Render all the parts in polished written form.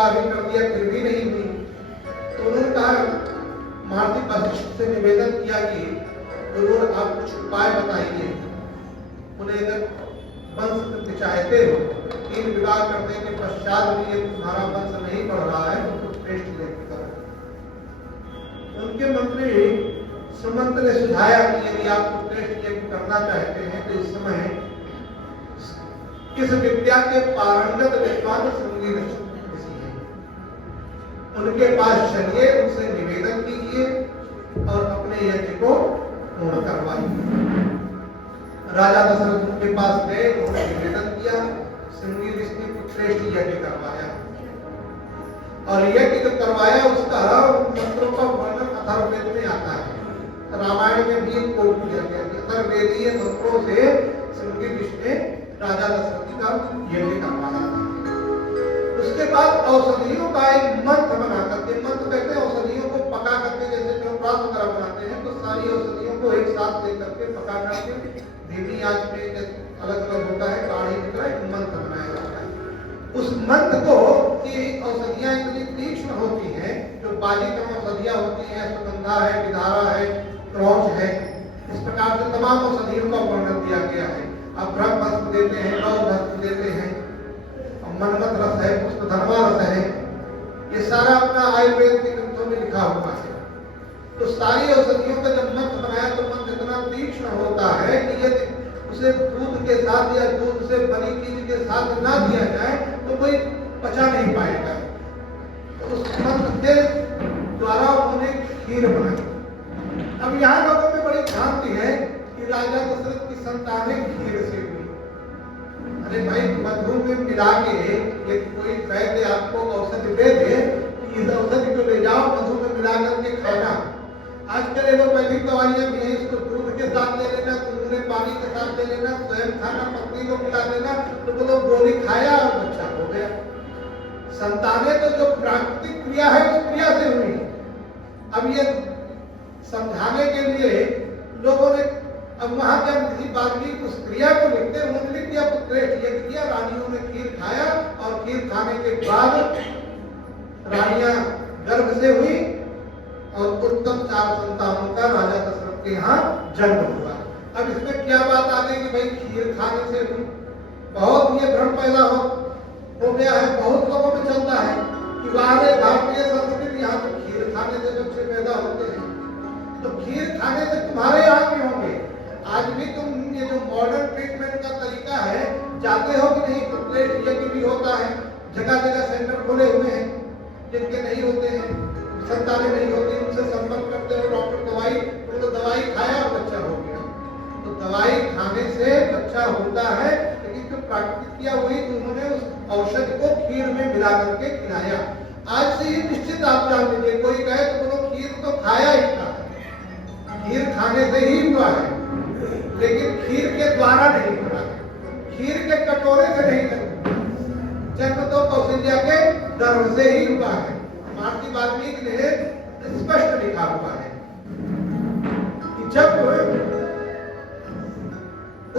विवाह भी कर दिया फिर भी नहीं हुई। तो उन्होंने कहा, महर्षि वशिष्ठ से निवेदन किया कि गुरुवर आप कुछ उपाय बताइए, उन्हें अगर वंश वृद्धि चाहते हो, 3 विवाह करने के पश्चात भी ये तुम्हारा वंश नहीं बढ़ रहा है तो कुछ श्रेष्ठ यज्ञ करो। उनके मंत्री सुमंत ने सुझाया कि यदि आप श्रेष्ठ यज्ञ करना चाहते हैं तो इस समय किस विद्या के पारंगत विद्वान श्रृंगी ऋषि हैं, उनके पास चलिए, उनसे निवेदन कीजिए और अपने यज्ञ को पूर्ण करवाइए। राजा दशरथ उनके पास गए, उन्होंने निवेदन किया, श्रृंगी ऋषि ने कुछ श्रेष्ठ यज्ञ करवाया और यज्ञ जो करवाया उसका मंत्रों का वर्णन अथर्ववेद में आता है। रामायण में भी कोट किया गया कि अथर्ववेदीय मंत्रों से श्रृंगी ऋषि ने राजा दशरथ का यज्ञ करवाया। उसके बाद औषधियों का एक मंत्र बना करके, मंत्र कहते हैं औषधियों को पका करके, जैसे च्यवनप्राश वगैरह बनाते हैं तो सारी औषधियों को एक साथ लेकर के पका करके धीमी आंच में अलग अलग होता है, काढ़ी की तरह एक मंत्र बनाया जाता है। उस मंत्र को कि औषधियां इतनी तीक्ष्ण होती हैं, जो बाजीकम औषधियां होती हैं, सुगंधा है, विधारा है, क्रौच है, इस प्रकार से तमाम औषधियों का वर्णन दिया गया है। अब ब्रह्म भस्म देते हैं, गौ भस्म देते हैं, मनमत रस है, पुष्पधर्मा रस है, ये सारा अपना आयुर्वेद के ग्रंथों में लिखा हुआ है। तो सारी औषधियों का जब मंत्र बनाया तो मंत्र इतना तीक्ष्ण होता है कि यदि उसे दूध के साथ या दूध से बनी चीज के साथ ना दिया जाए तो कोई पचा नहीं पाएगा। तो उस मंत्र के द्वारा उन्होंने खीर बनाई। अब यहाँ लोगों में बड़ी भ्रांति है कि राजा दशरथ की संतानें खीर से हुई। अरे भाई, मधु में मिला के यदि कोई वैद्य आपको औषधि दे दे, इस औषधि को ले जाओ मधु में मिला करके खाना। आजकल एलोपैथिक दवाइयां भी हैं, इसको दूध के साथ ले लेना, गुनगुने पानी के साथ ले लेना, स्वयं खाना, पत्नी को मिला देना, तो वो लोग गोली खाया और बच्चा हो गया। संतानें तो जो प्राकृतिक क्रिया है उस क्रिया से हुई। अब ये समझाने के लिए लोगों ने, अब वहां जब वाल्मीकि उस क्रिया को लिखते हैं, उन्होंने लिख दिया श्रेष्ठ यज्ञ किया, रानियों ने खीर खाया और खीर खाने के बाद रानियां गर्भ से हुई और उत्तम 4 संतानों का राजा दशरथ के यहाँ जन्म हुआ। अब इसमें क्या बात आ गई कि भाई खीर खाने से हुई? बहुत ये भ्रम पैदा हो गया है, बहुत लोगों में चलता है कि बाहर भारतीय संस्कृति, यहाँ तो खीर खाने से बच्चे पैदा होते हैं, तो खीर खाने से तुम्हारे यहाँ भी होंगे। आज भी तुम ये जो मॉडर्न ट्रीटमेंट का तरीका है, जाते हो कि नहीं? तो श्रेष्ठ यज्ञ भी होता है, जगह जगह सेंटर खोले हुए हैं, जिनके नहीं होते हैं, संतानें नहीं होती, उनसे संपर्क करते हो, डॉक्टर दवाई, उन्होंने दवाई खाया और बच्चा हो गया। तो दवाई खाने से बच्चा होता है, लेकिन जो प्राकृतिक क्रिया हुई तो उन्होंने उस औषधि को खीर में मिला करके खिलाया। आज से ये निश्चित आप जान लीजिए, कोई कहे तो बोलो खीर तो खाया ही था, खीर खाने से ही हुआ है, लेकिन खीर के द्वारा नहीं हुआ है, खीर के कटोरे से नहीं हुआ, जन्म तो कौशल्या के गर्भ से ही हुआ है। महर्षि वाल्मीकि ने स्पष्ट लिखा हुआ है कि जब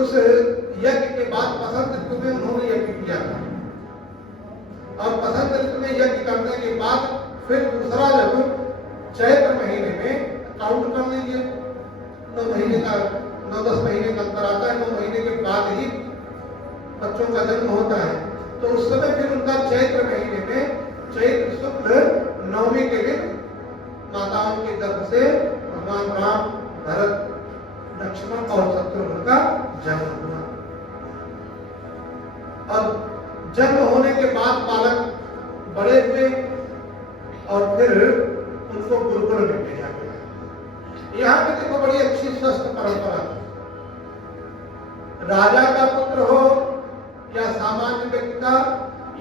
उस यज्ञ के बाद वसंत ऋतु में उन्होंने यज्ञ किया था और वसंत ऋतु में यज्ञ करने के बाद फिर दूसरा जब चैत्र महीने में, काउंट कर लीजिए 9 महीने का, 9-10 महीने का अंतर आता है, 9 महीने के बाद ही बच्चों का जन्म होता है, तो उस समय फिर उनका चैत्र महीने में, चैत्र शुक्ल 9वीं के दिन माताओं के गर्भ से भगवान राम, भरत, लक्ष्मण और शत्रुघ्न का जन्म हुआ। और जन्म होने के बाद बालक बड़े हुए और फिर उनको गुरुकुल में भेजा गया। यहाँ पे देखो बड़ी अच्छी स्वस्थ परंपरा है। राजा का पुत्र हो या सामान्य व्यक्ति का,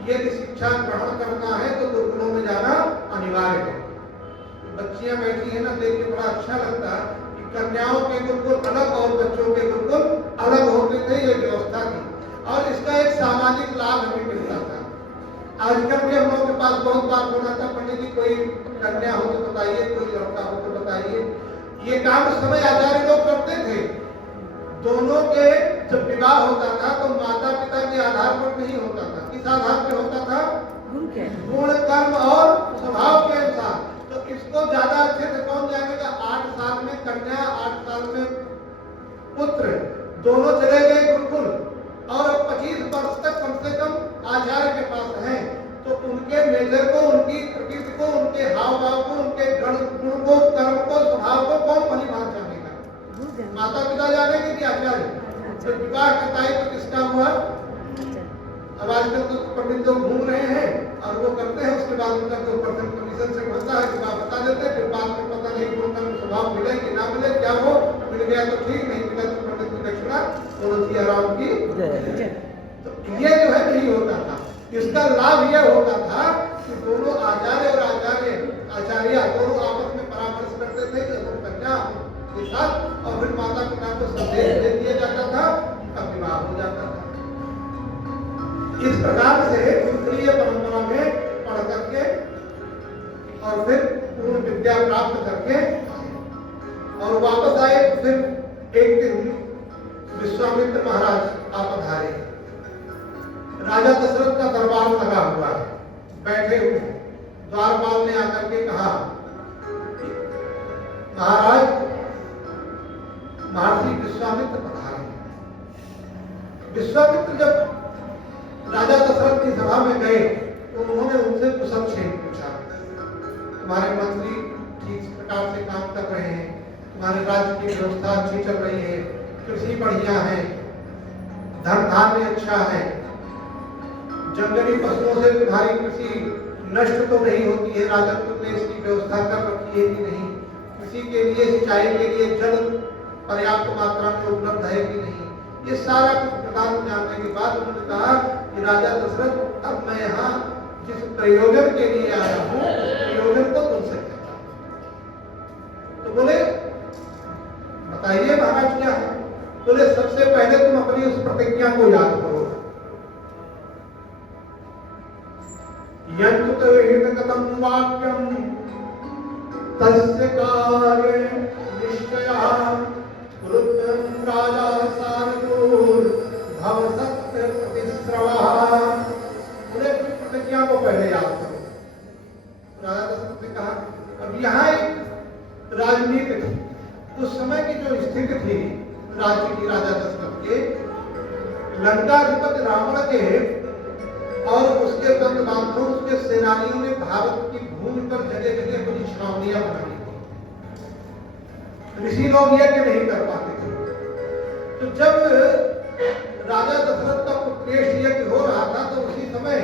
यदि शिक्षा ग्रहण करना है तो गुरुकुलों में जाना अनिवार्य है। बच्चियां बैठी है ना, देख के बड़ा अच्छा लगता है कि कन्याओं के गुरुकुल अलग और बच्चों के गुरुकुल अलग होते थे, ये व्यवस्था थी और इसका एक सामाजिक लाभ हमें मिलता था। आजकल भी हम लोगों के पास बहुत बार फोन आता, पंडित जी कोई कन्या हो तो बताइए, कोई लड़का हो तो बताइए। ये काम उस समय आचार्य लोग करते थे। दोनों के जब विवाह होता था तो माता पिता के आधार पर नहीं होता था, किस आधार पर होता था? गुण का दोनों चले गए गुरुकुल और अब 25 वर्ष तक कम से कम आचार्य के पास हैं, तो उनके नेचर को, उनकी प्रकृति को, उनके हाव भाव को, उनके गुण को, कर्म को, स्वभाव को कौन परिभाग जानेगा? माता पिता जानेंगे कि आचार्य? तो विवाह का दायित्व किसका हुआ? अब आजकल तो पंडित लोग घूम रहे हैं और वो करते हैं, उसके बाद उनका जो परसेंट कमीशन से बनता है कि बता देते हैं, फिर बाद में पता नहीं गुण कर्म स्वभाव मिले कि ना मिले, क्या हो, मिल गया तो ठीक, नहीं मिला तो पंडित की दक्षिणा तुलसी आराम की। तो ये जो है नहीं होता था। इसका लाभ यह होता था कि दोनों आचार्य और आचार्य दोनों आपस में परामर्श करते थे कि कन्या के साथ, और फिर माता पिता को संदेश दे दिया जाता था, उनका विवाह हो जाता था। इस प्रकार से गुरुकुलीय परंपरा में पढ़ करके और फिर पूर्ण विद्या प्राप्त करके और वापस आए, तो फिर एक दिन विश्वामित्र महाराज आप पधारे। राजा दशरथ का दरबार लगा हुआ है, बैठे हुए। द्वारपाल ने आकर के कहा, महाराज महर्षि विश्वामित्र पधारे। विश्वामित्र जब राजा दशरथ की सभा में गए तो उन्होंने उनसे कुशल क्षेम पूछा, तुम्हारे मंत्री ठीक प्रकार से काम कर रहे हैं, तुम्हारे राज्य की व्यवस्था अच्छी चल रही है, कृषि बढ़िया है, धन धान्य अच्छा है, जंगली पशुओं से तुम्हारी कृषि नष्ट तो नहीं होती है, राजा तुमने इसकी व्यवस्था कर रखी है कि नहीं, कृषि के लिए, सिंचाई के लिए जल पर्याप्त मात्रा में उपलब्ध है कि नहीं, ये सारा कुछ प्रधान जानने के बाद उन्होंने कहा कि राजा दशरथ, अब मैं यहाँ जिस प्रयोजन के लिए आया हूँ, प्रयोजन तो तुमसे कहता हूँ। तो बोले बताइए महाराज क्या है? बोले सबसे पहले तुम अपनी उस प्रतिज्ञा को याद करो, यत्तुतहितगतं वाक्यं तस्य कार्य निश्चयः रुद्रं राजा सारथूर भव सत्य प्रतिश्रवः। बोले प्रतिज्ञा को पहले याद करो। राजा दशरथ ने कहा, अब यहाँ एक राजनीति थी, उस समय की जो स्थिति थी राज्य की, राजा दशरथ के, लंकाधिपति रावण के और उसके बंद बांधवों, उसके सेनानियों ने भारत की भूमि पर जगह जगह बड़ी छावनियां बनाई थी। ऋषि लोग ये कि नहीं कर पाते थे। तो जब राजा दशरथ का पुत्रेष्ठ यज्ञ हो रहा था, तो उसी समय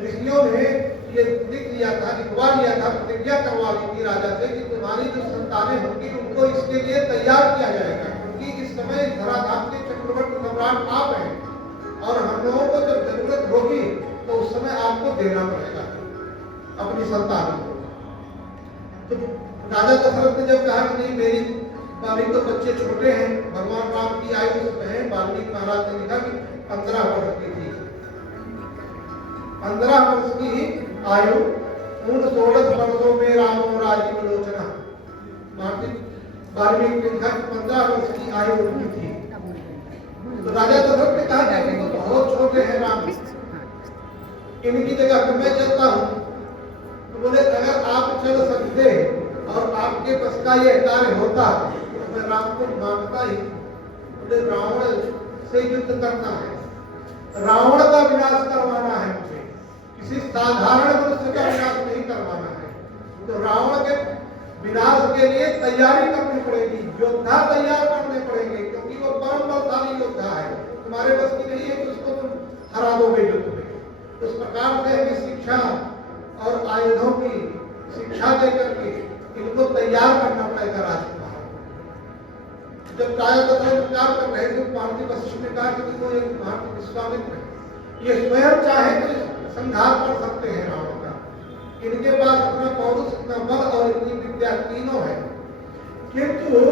ऋषियों ने ये लिख लिया था, लिखवा लिया था, प्रतिज्ञा करवा ली थी राजा से कि तुम्हारी जो संतानें होंगी उनको इसके लिए तैयार किया जाएगा, क्योंकि इस समय धराधाम के चक्रवर्ती सम्राट आप हैं और हम लोगों को जब जरूरत होगी तो उस समय आपको देना पड़ेगा अपनी संतानों को। तो राजा दशरथ ने जब कहा कि नहीं, मेरी अभी तो बच्चे छोटे हैं, भगवान राम की आयु उसमें है, वाल्मीकि महाराज ने लिखा कि 15 वर्ष की थी, 15 वर्ष की आयु, पूर्ण 16 वर्षों में राम राजीव लोचना। वाल्मीकि ने लिखा कि 15 वर्ष की आयु उनकी थी। तो राजा दशरथ ने कहा कि तो बहुत छोटे हैं राम, इनकी जगह पर मैं चलता हूँ। तो बोले अगर आप चल सकते और आपके बस का ये कार्य होता तो मैं राम को मानता ही। बोले रावण से युद्ध करना है, रावण का विनाश करवाना है, मुझे किसी साधारण मनुष्य का विनाश नहीं करवाना है। तो रावण के विनाश के लिए तैयारी करनी पड़ेगी, योद्धा तैयार करने पड़ेंगे, क्योंकि वो परम बलशाली योद्धा है, तुम्हारे बस की नहीं है कि उसको तुम हरा दोगे युद्ध में। उस प्रकार से हमें शिक्षा और आयुधों की शिक्षा देकर के इनको तैयार करना पड़ेगा राजकुमार। जब राजा दशरथ विचार कर रहे थे, पार्थिव वशिष्ठ ने कहा कि देखो ये महर्षि विश्वामित्र है, ये स्वयं चाहे तो संघार कर सकते हैं रावण का, इनके पास अपना पौरुष, इतना बल और इतनी विद्या तीनों है, किंतु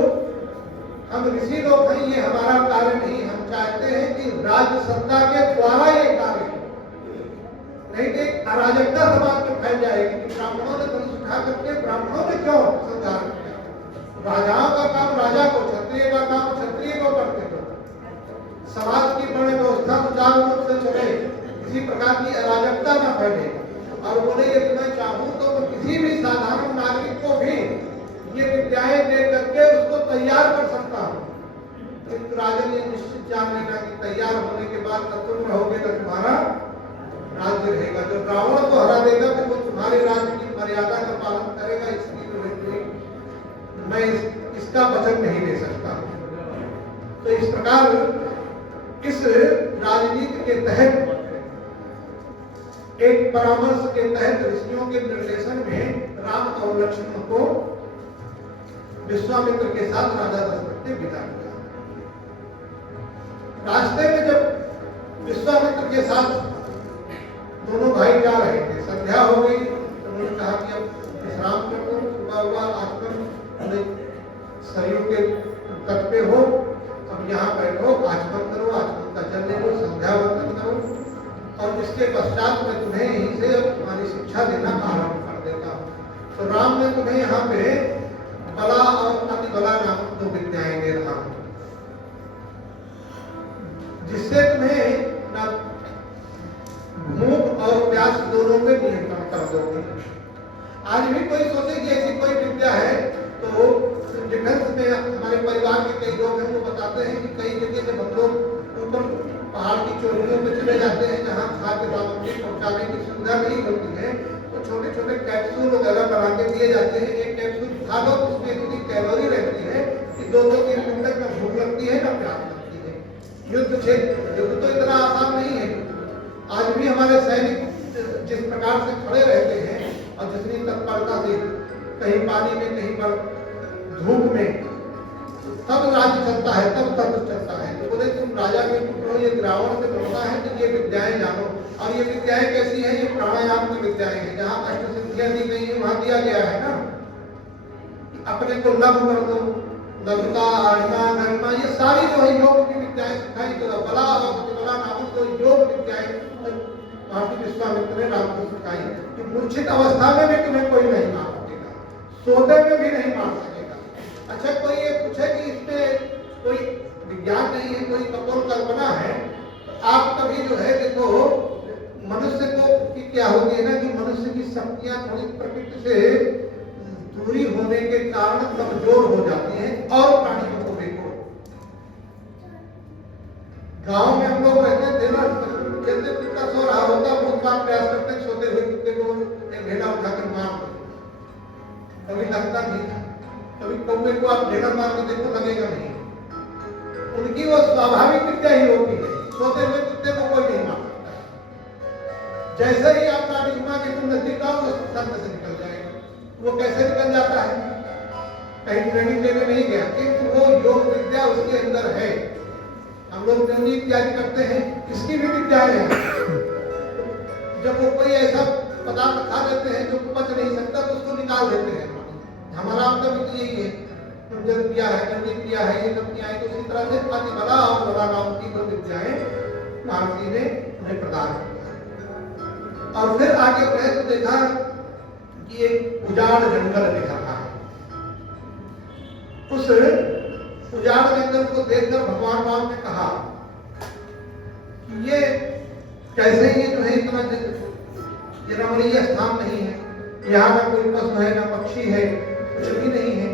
हम ऋषि लोग हैं, ये हमारा कार्य नहीं। हम चाहते हैं कि राज्य सत्ता के द्वारा ये कार्य हो, नहीं तो एक अराजकता समाज में फैल जाएगी कि ब्राह्मणों ने धनुष उठा करके, ब्राह्मणों ने क्यों संहार किया? राजाओं का काम राजा को, क्षत्रिय का काम क्षत्रिय को करते हो, समाज की वर्ण व्यवस्था सुचारू रूप से चले, किसी प्रकार की अराजकता न फैले। और बोले यदि मैं चाहूं तो मैं किसी भी साधारण नागरिक को भी ये विद्याएं दे करके उसको तैयार कर सकता हूँ। राजन ये निश्चित जान लेना कि तैयार होने के बाद तब तुम रहोगे तो तुम्हारा राज्य रहेगा। जो रावण को हरा देगा फिर वो तुम्हारे राज्य की मर्यादा का पालन करेगा, इसकी मैं इसका वचन नहीं दे सकता। तो इस प्रकार इस राजनीति के तहत, एक परामर्श के तहत, ऋषियों के निर्देशन में राम और लक्ष्मण को विश्वामित्र के साथ राजा दशरथ ने विदा किया। रास्ते में जब विश्वामित्र के साथ दोनों भाई जा रहे थे, संध्या हो गई तो उन्होंने कहा कि अब विश्राम कर लो, सुबह हुआ, आजकल सरयू के तट पे हो, अब यहाँ बैठो, आचमन करो, आचमन का जल ले लो, संध्या वंदन करो, और इसके पश्चात मैं तुम्हें यहीं से तुम्हारी शिक्षा देना आरंभ कर देता हूँ। तो राम ने तुम्हें यहाँ पे बला और अति बला नामक दो विद्याएं दे रहा हूँ, जिससे तुम्हें भूख और प्यास दोनों पे नियंत्रण कर दोगे। आज भी कोई सोचे कि ऐसी कोई विद्या है, तो डिफेंस में हमारे परिवार के कई लोग हैं, वो बताते हैं कि कई जगह जब हम लोग ऊपर पहाड़ की चोटियों पे चले जाते हैं जहाँ खाद्य सामग्री पहुँचाने की सुविधा नहीं होती है, तो छोटे छोटे कैप्सूल वगैरह बना के दिए जाते हैं। एक कैप्सूल खा लो, उसमें इतनी कैलोरी रहती है कि 2-3 दिन तक न भूख लगती है न प्यास लगती है। युद्ध क्षेत्र, युद्ध तो इतना आसान नहीं है। आज भी हमारे सैनिक जिस प्रकार से खड़े रहते हैं और जितनी तत्परता से कहीं पानी में, कहीं पर धूप में, तब राज्य चलता है, तब तंत्र चलता है। तो बोले तुम राजा के पुत्र, ये रावण से लड़ना है तो ये विद्याएं जानो। और ये विद्याएं कैसी हैं? ये प्राणायाम की विद्याएं हैं। जहाँ अष्ट सिद्धियां दी गई है वहां दिया गया है ना, अपने को लघु कर दो, लघुता, आर्मा, गरिमा, ये सारी जो है योग की विद्याएं सिखाई। तो बला और प्रतिबला नामक तो योग विद्याएं महर्षि विश्वामित्र ने राम को सिखाई कि मूर्छित अवस्था में भी तुम्हें कोई नहीं मार सकेगा, सोते में भी नहीं मार सकेगा। अच्छा, कोई ये पूछे कि इसमें कोई विज्ञान नहीं है, कोई कपोल कल्पना है, तो आप कभी जो है देखो, मनुष्य को की क्या होती है ना कि मनुष्य की शक्तियां थोड़ी प्रकृति से दूरी होने के कारण कमजोर हो जाती हैं। और प्राणियों को देखो, गांव में हम लोग रहते थे ना, कहते कुत्ता सो रहा होता, बहुत बार प्रयास करते सोते हुए कुत्ते को एक ढेला उठाकर मार दो, कभी लगता नहीं था। कभी कौवे को आप ढेला मार के देखो, लगेगा नहीं। उनकी वो स्वाभाविक विद्या ही होती है, सोते हुए कुत्ते को कोई नहीं मार सकता। जैसे ही आप काटी घुमा के तुम नजदीक आओ, वो संग से निकल जाएगा। वो कैसे निकल जाता है? कहीं ट्रेनिंग लेने नहीं गया, किंतु वो योग विद्या उसके अंदर है। हम लोग न्यूनी इत्यादि करते हैं, इसकी भी विद्याएं हैं। जब वो कोई ऐसा पदार्थ खा लेते हैं जो पच नहीं सकता, तो उसको निकाल देते हैं। हमारा आपका भी यही है, जब किया है, न्यूनी किया है, ये सब किया है। तो इसी तरह से प्रतिबला और बला नाम की दो विद्याएं महर्षि ने उन्हें प्रदान किया। और फिर आगे बढ़े तो देखा कि एक उजाड़ जंगल दिखा था। उस उजाड़ जंगल को देखकर भगवान राम ने कहा कि ये कैसे, ये जो है इतना ये रमणीय स्थान नहीं है, यहाँ ना कोई पशु है, ना पक्षी है, कुछ भी नहीं है।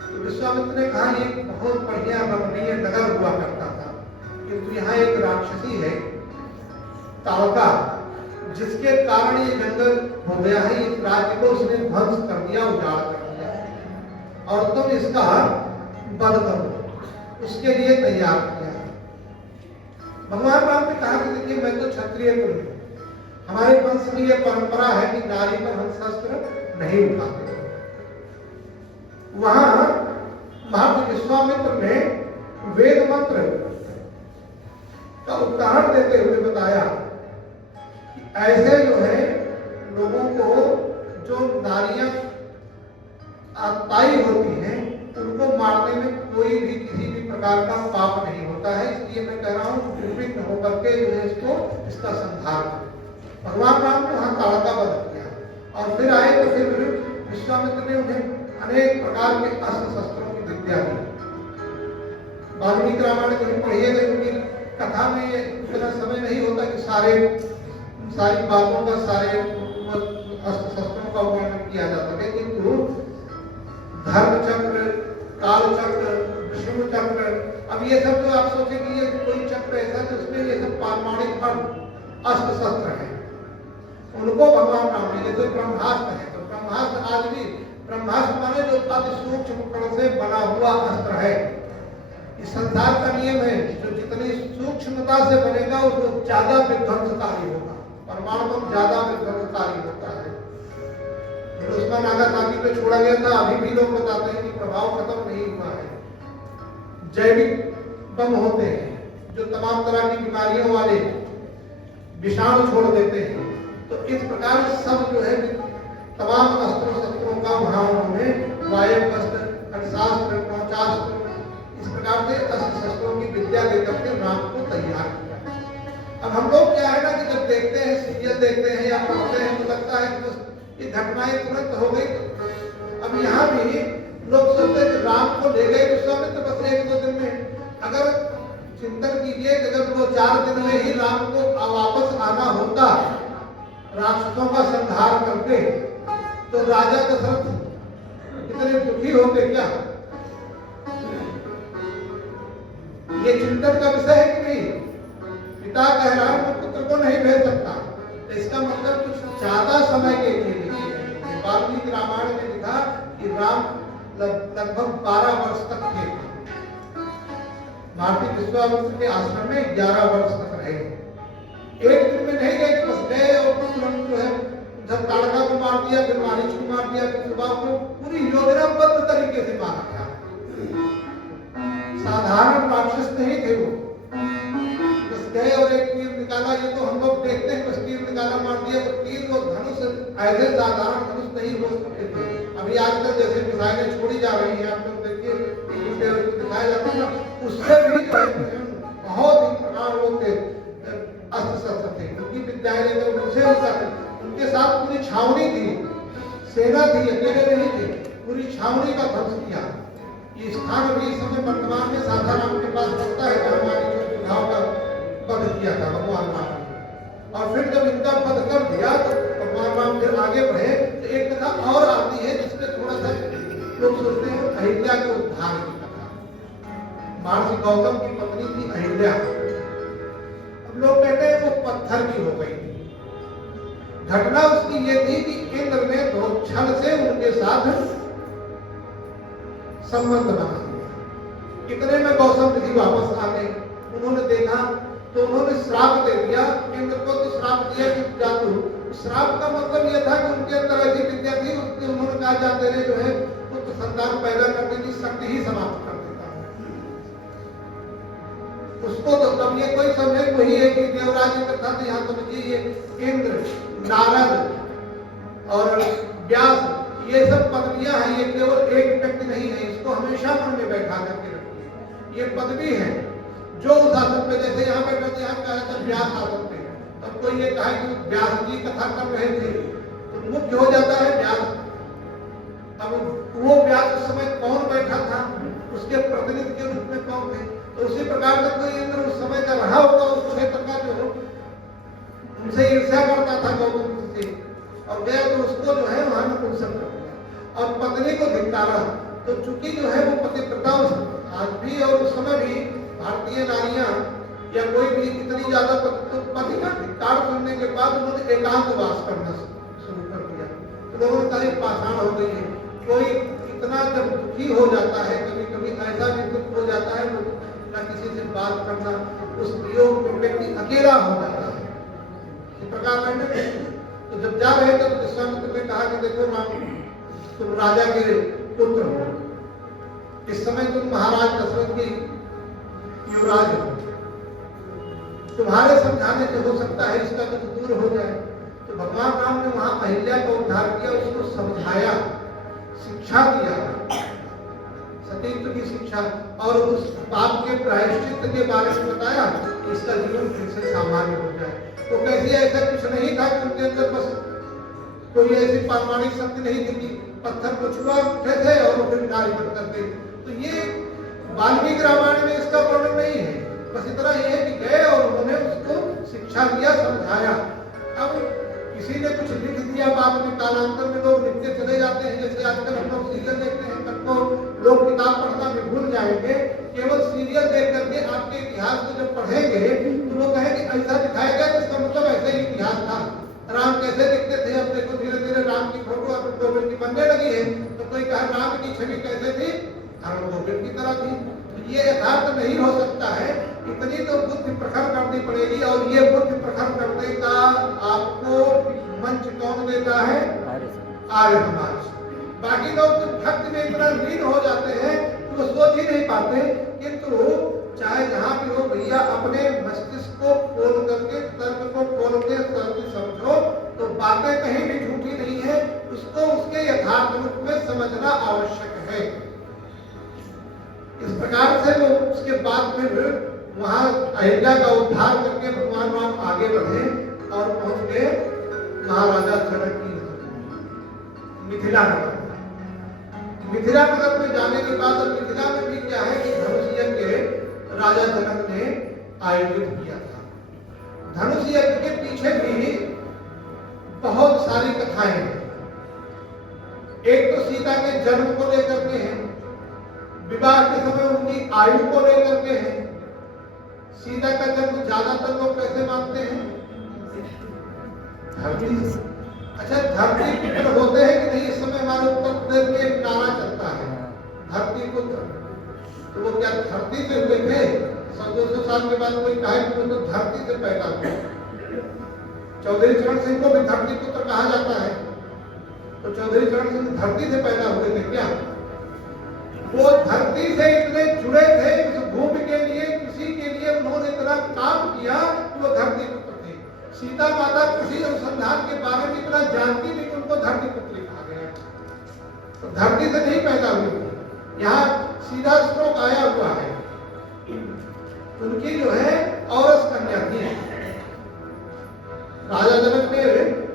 तो विश्वामित्र ने कहा ये बहुत बढ़िया रमणीय नगर हुआ करता था, किंतु यहाँ एक राक्षसी है ताड़का, जिसके कारण ये जंगल हो गया है। इस राज्य को उसने ध्वंस कर दिया, उजाड़ कर दिया, और तुम इसका वध करो, उसके लिए तैयार किया। भगवान राम ने कहा कि देखिए, मैं तो क्षत्रिय कुल हूं, हमारे वंश में यह परंपरा है कि नारी पर हम शस्त्र नहीं उठाते। वहां महर्षि विश्वामित्र ने वेद मंत्र का उदाहरण देते हुए बताया कि ऐसे जो है लोगों को, जो नारियां आताई होती हैं, उनको मारने में कोई भी किसी भी प्रकार का पाप नहीं होता है। इसलिए मैं कह रहा हूँ निर्विघ्न होकर के जो है इसका संहार करें। भगवान राम ने वहां ताड़का वध किया और फिर आए तो फिर विश्वामित्र ने उन्हें अनेक प्रकार के अस्त्र शस्त्रों की विद्या दी। वाल्मीकि रामायण कभी पढ़िएगा, क्योंकि कथा में इतना समय नहीं होता कि सारी बातों का, सारे अस्त्र शस्त्रों का वर्णन किया जा सके, किंतु धर्म चक्र, काल चक्र, शिव चक्र। अब ये सब जो आप सोचे कि ये कोई चक्र ऐसा है उसमें ये सब पारमाणिक अस्त्र शस्त्र है, उनको भगवान राम ने, जैसे ब्रह्मास्त्र है, तो ब्रह्मास्त्र आज भी, ब्रह्मास्त्र माने जो अति सूक्ष्म कण से बना हुआ अस्त्र है। इस संसार का नियम है, जो जितनी सूक्ष्मता से बनेगा वो ज्यादा विध्वंसकारी होगा। परमाणु बम ज्यादा विध्वंसकारी होता है। हिरोशिमा नागासाकी पे छोड़ा गया था, अभी भी लोग बताते हैं कि प्रभाव खत्म नहीं हुआ है। जैविक बम होते हैं जो तमाम तरह की बीमारियों वाले विषाणु छोड़ देते हैं। तो इस प्रकार सब जो है तमाम अस्त्रों शस्त्रों का वहां उन्होंने वायव्यास्त्र, खड्गास्त्र, कवचास्त्र, इस प्रकार से अस्त्र शस्त्रों की विद्या लेकर के राम को तैयार किया। अब हम लोग क्या है ना कि जब देखते हैं, सीरियल देखते हैं या पढ़ते हैं तो लगता है कि बस ये घटनाएं तुरंत हो गई। अब यहाँ भी लोग सोचते हैं कि राम को ले गए गुस्सा में तो बस 1-2 दिन में। अगर चिंतन कीजिए कि अगर वो 4 दिन में ही राम को वापस आना होता राक्षसों का संहार करके, तो राजा दशरथ इतने दुखी होते क्या? ये चिंतन का विषय है कि नहीं? पिता कह रहा है मैं पुत्र को नहीं भेज सकता, तो इसका मतलब कुछ ज्यादा समय के लिए लिखी। वाल्मीकि रामायण में लिखा कि राम लगभग 12 वर्ष तक थे। भारतीय विश्वामित्र के आश्रम में 11 वर्ष तक रहे। एक दिन में नहीं गए कि बस गए और तुरंत जो है जब ताड़का को मार दिया, फिर मारीच को मार दिया, फिर सुबह को पूरी योजनाबद्ध तरीके से मारा गया। साधारण राक्षस नहीं थे वो, बस गए और एक तीर निकाला। ये तो हम लोग देखते हैं बस तीर निकाला मार दिया, तो तीर को धनुष ऐसे साधारण धनुष नहीं हो सकते थे। अभी आजकल जैसे मिसाइलें छोड़ी जा रही हैं, आप लोग देखिए दिखाया जाता है ना, उससे भी बहुत ही प्रकार होते अस्त्र शस्त्र थे। उनकी विद्याएं लेकर उनसे उनके साथ पूरी छावनी थी, सेना थी, अकेले नहीं थे, पूरी छावनी का ध्वंस किया। ये स्थान भी इस समय वर्तमान में सासाराम के पास पड़ता है, जहाँ हमारी योद्धाओं का वध किया था भगवान राम ने। और फिर जब इनका वध कर दिया तो भगवान राम फिर आगे बढ़े। तो एक कथा और आती है जिसमें थोड़ा सा लोग सोचते हैं अहिल्या के उद्धार की कथा। महर्षि गौतम की पत्नी थी अहिल्या। अब लोग कहते हैं वो पत्थर की हो गई थी। घटना उसकी ये थी कि इंद्र ने छल से उनके साथ संबंध बना दिया। इतने में गौतम ऋषि वापस आ गए। उन्होंने देखा तो उन्होंने श्राप दे दिया। इंद्र को तो श्राप दिया कि जातु। श्राप का मतलब यह था कि उनके अंदर ऐसी विद्या थी, उसके उन्होंने कहा जाते रहे जो है पुत्र संतान पैदा करने की शक्ति ही समाप्त कर देता है उसको। तो तब ये कोई समझे वही है कि देवराज इंद्र था, तो यहाँ समझिए ये इंद्र, नारद और व्यास, ये सब पदवियां हैं। ये केवल एक व्यक्ति नहीं है, इसको हमेशा मन में बैठा करके रखिए। ये पदवी है जो उस आसन पे, जैसे यहाँ बैठे थे, यहाँ कहा था व्यास आसन पे, तब कोई ये कहा कि व्यास जी कथा कर रहे थे तो मुख्य हो जाता है व्यास। अब वो व्यास उस समय कौन बैठा था, उसके प्रतिनिधि के रूप में कौन थे, तो उसी प्रकार से कोई इंद्र उस समय का रहा होगा उस क्षेत्र का, जो उनसे ईर्ष्या करता था गौतम से, और गया तो उसको जो है वहां नपुंसक कर दिया और पत्नी को धिक्कारा। तो चूंकि जो है वो पतिव्रता आज भी और उस समय भी भारतीय नारियां या कोई भी इतनी ज्यादा पति का धिक्कार सुनने के बाद उन्होंने एकांतवास करना शुरू कर दिया। तो लोगों ने कहा पाषाण हो गई है। कोई इतना जब दुखी हो जाता है, कभी कभी ऐसा भी दुख हो जाता है ना किसी से बात करना, उस वियोग में व्यक्ति अकेला हो जाता है। इस प्रकार मैंने तो जब जा रहे थे तो विश्वामित्र ने कहा कि देखो राम, तुम राजा के पुत्र हो, इस समय तुम महाराज दशरथ की युवराज हो, तुम्हारे समझाने से हो सकता है इसका दुख दूर हो जाए। तो भगवान राम ने वहां अहिल्या का उद्धार किया, उसको समझाया, शिक्षा दिया, सतीत्व की शिक्षा, और उस पाप के प्रायश्चित के बारे में बताया कि इसका जीवन फिर से सामान्य हो जाए। तो कैसे ऐसा कुछ नहीं था कि उनके अंदर बस कोई ऐसी पारमाणिक शक्ति नहीं थी कि पत्थर को छुआ उठे थे और फिर नारी बन करते। तो ये वाल्मीकि रामायण में इसका वर्णन नहीं है, बस इतना ही है कि गए और उन्होंने उसको शिक्षा दिया, समझाया। अब किसी ने कुछ लिख दिया बाद में, कालांतर में लोग लिखते चले जाते हैं। जैसे आजकल हम लोग सीरियल देखते हैं, कटको लोग किताब पढ़ना भी भूल जाएंगे, केवल सीरियल देख करके आपके इतिहास को जब पढ़ेंगे तो वो कहेंगे ऐसा दिखाया गया, इसका मतलब ऐसे ही इतिहास था। राम कैसे दिखते थे, अब देखो धीरे धीरे राम की फोटो अब गोविंद की बनने लगी है, तो कोई कहा राम की छवि कैसे थी, धर्म गोविंद की तरह थी। तो ये यथार्थ नहीं हो सकता है, इतनी तो बुद्धि प्रखर करनी पड़ेगी। और ये बुद्धि प्रखर करने का आपको मंच कौन देता है? आर्य समाज। बाकी लोग तो भक्ति में इतना लीन हो जाते हैं कि वो सोच ही नहीं पाते, किंतु चाहे जहां भी हो भैया अपने मस्तिष्क को खोल करके, तर्क को खोल के समझो, तो बातें कहीं भी झूठी नहीं है, उसको उसके यथार्थ रूप में समझना आवश्यक है। इस प्रकार से वो उसके बाद फिर वहां अहिल्या का उद्धार करके भगवान राम आगे बढ़े और पहुंच गए महाराजा जनक की मिथिला नगर। मिथिला नगर में जाने के बाद, और मिथिला में भी क्या है कि धनुष यज्ञ राजा जनक ने आयोजित किया था। धनुष यज्ञ के पीछे भी बहुत सारी कथाएं हैं। एक तो सीता के जन्म को लेकर के है, विवाह के समय उनकी आयु को लेकर के है। सीता का जन्म ज्यादातर लोग कैसे मानते हैं? धरती से। अच्छा, धरती पुत्र होते हैं कि नहीं? इस समय हमारे उत्तर प्रदेश में एक नारा चलता है, धरती पुत्र। तो वो क्या धरती से हुए थे? 100-200 साल के बाद कोई कहे कि वो तो धरती से पैदा हुए। चौधरी चरण सिंह को भी धरती पुत्र कहा जाता है, तो चौधरी चरण सिंह धरती से पैदा हुए थे क्या? वो धरती से इतने जुड़े थे, उस भूमि के लिए, किसी के लिए उन्होंने इतना काम किया कि वो धरती पुत्र थे। सीता माता किसी अनुसंधान के बारे में इतना जानती थी कि उनको धरती पुत्री कहा गया। तो धरती से नहीं पैदा हुई, यहाँ सीधा स्ट्रोक आया हुआ है। उनकी जो है औरस कन्या थी। राजा जनक ने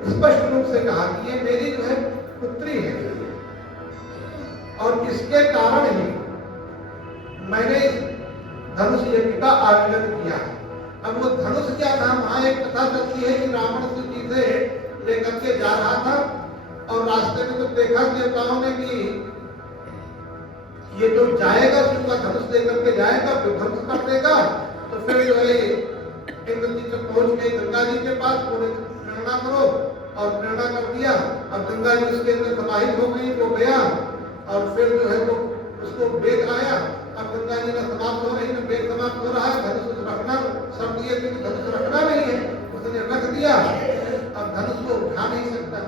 स्पष्ट रूप से कहा कि ये मेरी जो है पुत्री है, और इसके कारण ही मैंने इस धनुष यज्ञ का आयोजन किया है। अब वो धनुष क्या था? वहां एक कथा चलती है कि रावण सीता से लेकर के जा रहा था, और रास्ते में तो देखा देवताओं ने कि ये जो जाएगा उसका धनुष लेकर के जाएगा, विध्वंस कर देगा। तो फिर जो है इंद्रजीत तक पहुंच गए गंगा जी के पास, उन्हें प्रेरणा करो, और प्रेरणा कर दिया। अब गंगा जी उसके अंदर समाहित हो गई, वो गया, और फिर जो है वो उसको वेग आया। अब गंगा जी का समाप्त हो रही है, वेग समाप्त हो रहा है, धनुष रखना शब्द ये कि धनुष रखना नहीं है, उसने रख दिया। अब धनुष को उठा नहीं सकता।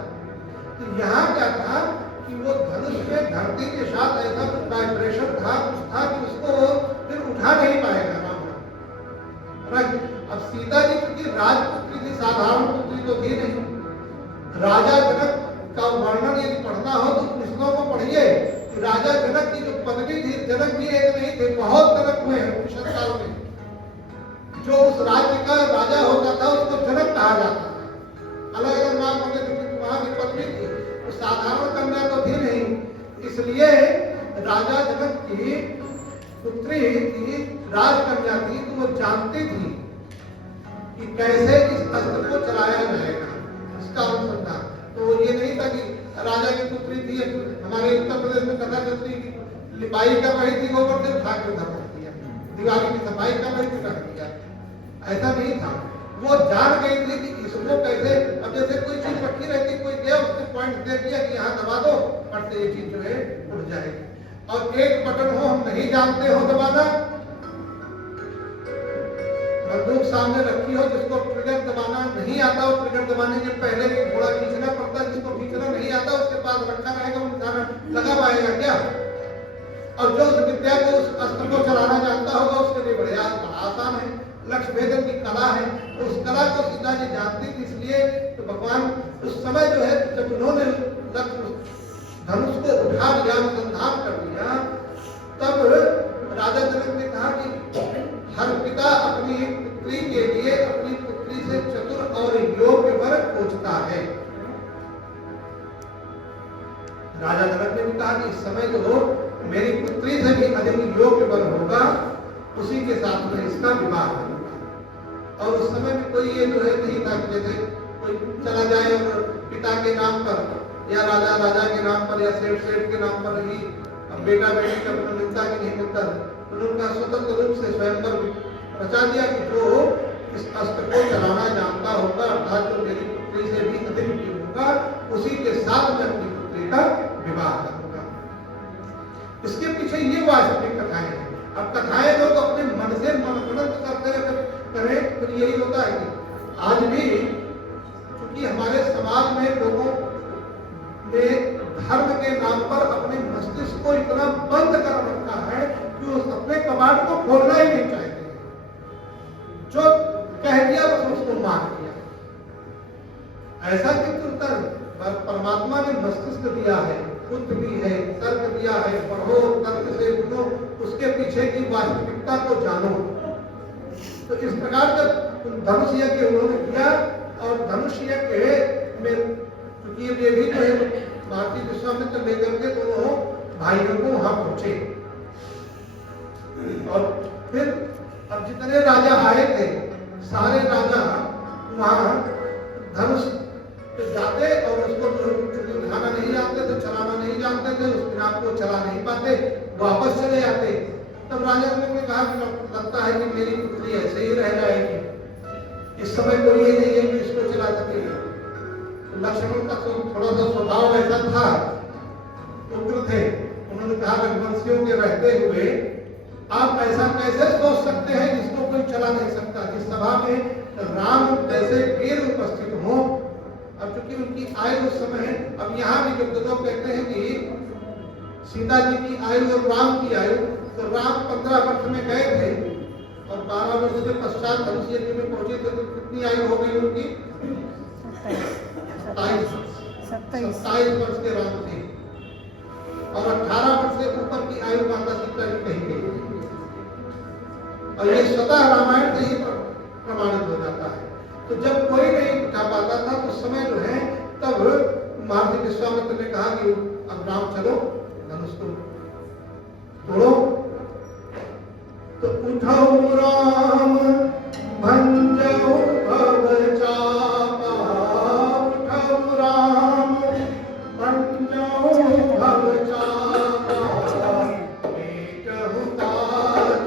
तो यहाँ क्या था कि वो धनुष में धरती के साथ ऐसा कुछ वाइब्रेशन था, कुछ था कि उसको फिर उठा नहीं पाएगा राम। अब सीता जी क्योंकि राजपुत्री थी, साधारण पुत्री तो थी नहीं। राजा जनक का वर्णन यदि पढ़ना हो तो पुस्तकों को पढ़िए। राजा जनक की जो पदवी थी, जनक भी एक नहीं थे, बहुत जनक हुए हैं उपनिषद काल में। जो उस राज्य का राजा होता था उसको जनक कहा जाता था। अलग अलग नाम होते थे, वहां की पदवी थी, तो साधारण कन्या तो थी नहीं। इसलिए राजा जनक की पुत्री थी, राजकन्या थी, तो वो जानती थी कि कैसे इस अस्त्र को चलाया जाएगा, इसका अनुसंधान। तो ये नहीं था कि राजा की पुत्री थी। हमारे उत्तर प्रदेश में कथा चलती है, लिपाई कर रही थी, गोबर से उठा के उधर रख दिया, दिवाली की सफाई कर रही थी, रख दिया। ऐसा नहीं था, वो जान गई थी कि इसको कैसे। अब जैसे कोई चीज रखी रहती, कोई गया उसने पॉइंट दे दिया कि यहाँ दबा दो, फट से ये चीज जो है उड़ जाएगी। और एक बटन हो, हम नहीं जानते हो दबाना, बंदूक सामने रखी हो, जिसको ट्रिगर दबाना नहीं आता हो, ट्रिगर दबाने के पहले भी घोड़ा खींचना पड़ता है, जिसको खींचना नहीं आता उसके पास रखा रहेगा, वो इंसान लगा पाएगा क्या? और जो उस विद्या को, उस अस्त्र को चलाना जानता होगा, उसके लिए बड़ा आसान है, लक्ष्य भेदन की कला है। तो उस कला को सीता जी जानती थी, इसलिए तो भगवान उस समय जो है जब उन्होंने धनुष को उठा लिया, अनुसंधान कर लिया, तब राजा जनक ने कहा कि हर पिता अपनी पुत्री के लिए अपनी पुत्री से चतुर और योग्य वर खोजता है। राजा जनक ने भी कहा कि इस समय जो मेरी पुत्री से भी अधिक योग्य वर होगा, उसी के साथ में इसका विवाह होगा। और उस समय में कोई ये जो है नहीं था कि जैसे कोई चला जाए और पिता के नाम पर या राजा के नाम पर या सेठ के नाम पर ही अब बेटा बेटी का मिलता कि नहीं मिलता, उन्होंने स्वतंत्र रूप से स्वयंवर रचा दिया कि जो इस अस्त्र को चलाना जानता होगा, अर्थात जो मेरी पुत्री से भी अधिक होगा, उसी के साथ मैं अपनी पुत्री का विवाह करूंगा। इसके पीछे ये वास्तविक कथाएं हैं। अब कथाएं लोग अपने मन से मनगढ़ंत करते करें, फिर यही होता है कि आज भी क्योंकि हमारे समाज में लोगों ने धर्म के नाम पर अपने मस्तिष्क को इतना बंद कर रखा है कि उस अपने कबाड़ को खोलना ही नहीं चाहते। जो कह दिया बस उसको मान दिया। ऐसा क्यों करता है? परमात्मा ने मस्तिष्क दिया है, बुद्ध भी है, तर्क दिया है, पढ़ो, तर्क से सुनो, उसके पीछे की वास्तविकता को जानो। तो इस प्रकार का धनुष यज्ञ उन्होंने किया, और धनुष यज्ञ में क्योंकि ये भी जो है भारतीय विश्वामित्र लेकर के दोनों भाइयों को वहां पहुंचे, और फिर अब जितने राजा आए थे सारे राजा वहां धनुष जाते और उसको उठाना नहीं जानते थे, चलाना नहीं जानते थे, उस बिना को चला नहीं पाते, वापस चले आते। तब राजा ने कहा कि लगता है कि मेरी पुत्री ऐसे ही रह जाएगी, इस समय कोई ये नहीं है कि इसको चला सकेगा। लक्ष्मण का तो थोड़ा सा स्वभाव ऐसा था, उग्र थे। उन्होंने कहा रघुवंशियों के रहते हुए आप ऐसा कैसे सोच सकते हैं जिसको कोई चला नहीं सकता। जिस सभा में राम जैसे वीर उपस्थित हो, अब चूंकि उनकी आयु उस समय है, अब यहाँ भी जब लोग कहते हैं कि सीता जी की आयु और राम की आयु, तो राम 15 वर्ष में गए थे और 12 वर्ष के पश्चात धनुष यज्ञ में पहुंचे थे, तो कितनी आयु हो गई उनकी? 27 वर्ष के राम थे, और 18 वर्ष से ऊपर की आयु माता सीता की कही गई। और ये स्वतः रामायण से ही प्रमाणित हो जाता है। तो जब कोई नहीं उठा पाता था उस समय जो है, तब महर्षि विश्वामित्र ने कहा कि अब राम चलो धनुष को तोड़ो। तो उठाओ राम भंजो भव चापा, उठाओ राम भंजो भव चापा, मीटहु तात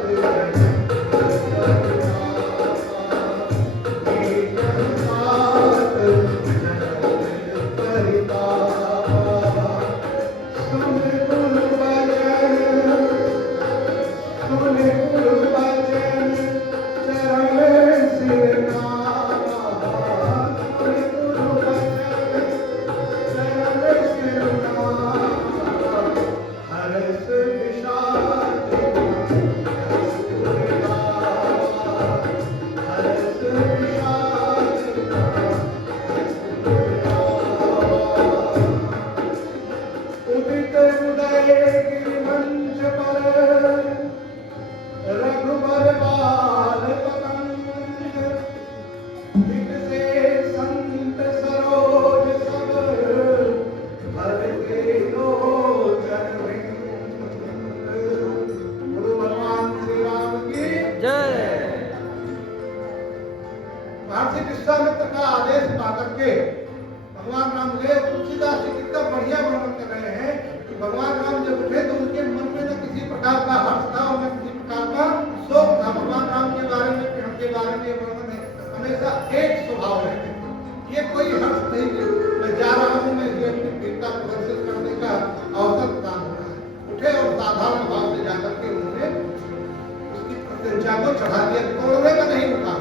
विश्वामित्र का आदेश पाकर के भगवान राम गए। तुलसीदास जी कितना बढ़िया वर्णन कर रहे हैं कि भगवान राम जब उठे तो उनके मन में न किसी प्रकार का हर्ष था और न किसी प्रकार का शोक था। भगवान राम के बारे में उनके बारे में वर्णन है, हमेशा एक स्वभाव रहते थे। ये कोई हर्ष नहीं कि मैं जा रहा हूँ, मैं अपनी वीरता प्रदर्शित करने का अवसर प्रदान हो रहा है। उठे और साधारण भाव से जाकर के उन्होंने उसकी प्रत्यंचा को चढ़ा दिया, तोड़ने का नहीं उठा।